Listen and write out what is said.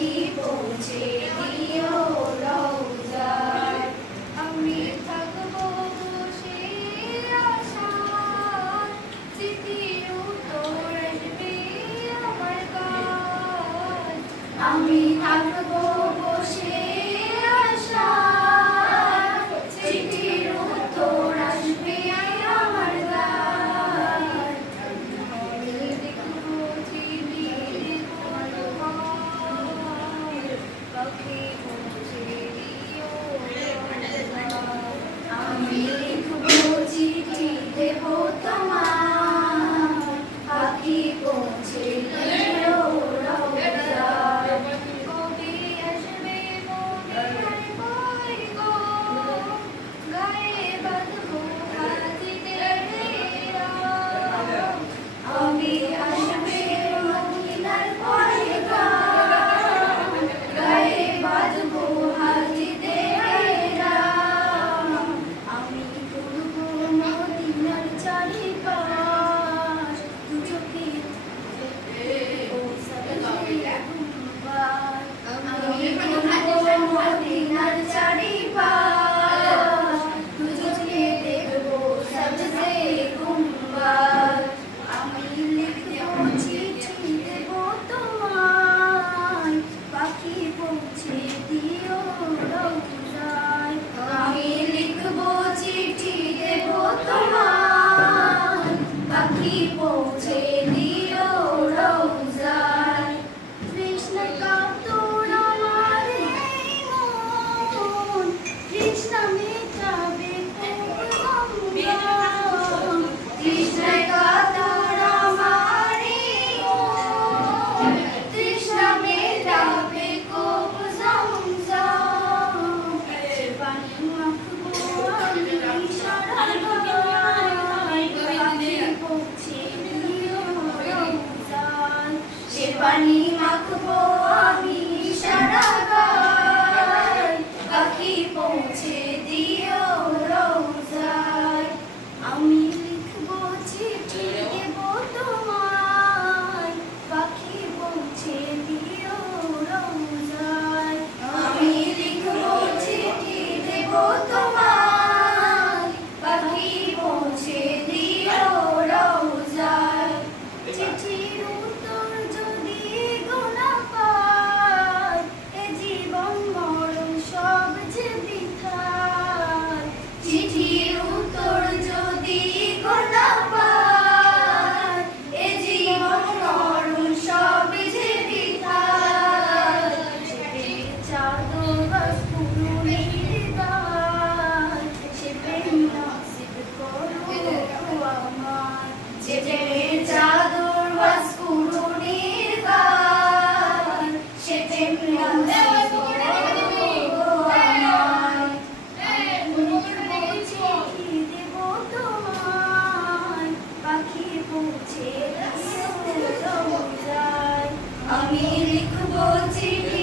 পাখি পৌঁছে দিও রওজায়। আমি থাকবো বসে আশায়, স্মৃতির উত্তর আসবে আমার গায়। আমি থাকবো বসে আশায়, স্মৃতির উত্তর আসবে আমার গায়। আমি দেখবো ঝিলির মনোহার, পাখি পৌঁছে দিও রওজায়। আমি লিখবো চিঠি দেব তোমায়, পাখি পৌঁছে দিও রওজায়। কবি আসবে মদিনার পয়গো, গায়ে বাঁধবো হাজিদের হেরা। কবি আসবে মদিনার পয়গো, গায়ে বাঁধবো হাজিদের হেরা। আমি ঘুরবো মদিনার চারিপাশ, দু চোখে ও সাজে গুম্বাদ। আমি ঘুরবো মদিনার চারিপাশ, দু চোখে দেখবো সাজে গুম্বাদ। আমি লিখবো চিঠি দেব তোমায়, পাখি পৌঁছে দিও রওজায়। আমি লিখবো চিঠি দেব তোমায়, পাখি পৌঁছে দিও রওজায়। কৃষ্ণ কাতর আমার এই মন, কৃষ্ণ মেটাবে কোন গম। কৃষ্ণ কাতর আমার এই মন, কৃষ্ণ মেটাবে কোন জমজম। সে পানি মাখবো আমি সারা গায়, পাখি পৌঁছে দিও রওজায়। সে পানি মাখবো আমি সারা গায়, পাখি পৌঁছে দিও রওজায়। আমি লিখবো চিঠি দেব তোমায়, পাখি পৌঁছে দিও রওজায়। আমি লিখবো চিঠি দেব তোমায়, পাখি পৌঁছে দিও রওজায়। চিঠির উত্তর যদি গো না পাই, এ জীবন মরণ সব যে বৃথায়। চিঠির উত্তর যদি গো না পাই, এ জীবন মরণ সব যে বৃথায়। সে প্রেমের চাদর বাস পুরুলির গায়, সে প্রেম নসিব করো আমায়। সে প্রেমের চাদর বাস পুরুলির গায়, সে প্রেম নসিব করো আমায়। আমি লিখবো চিঠি দেব তোমায়, পাখি পৌঁছে দিও রওজায়। আমি লিখবো চিঠি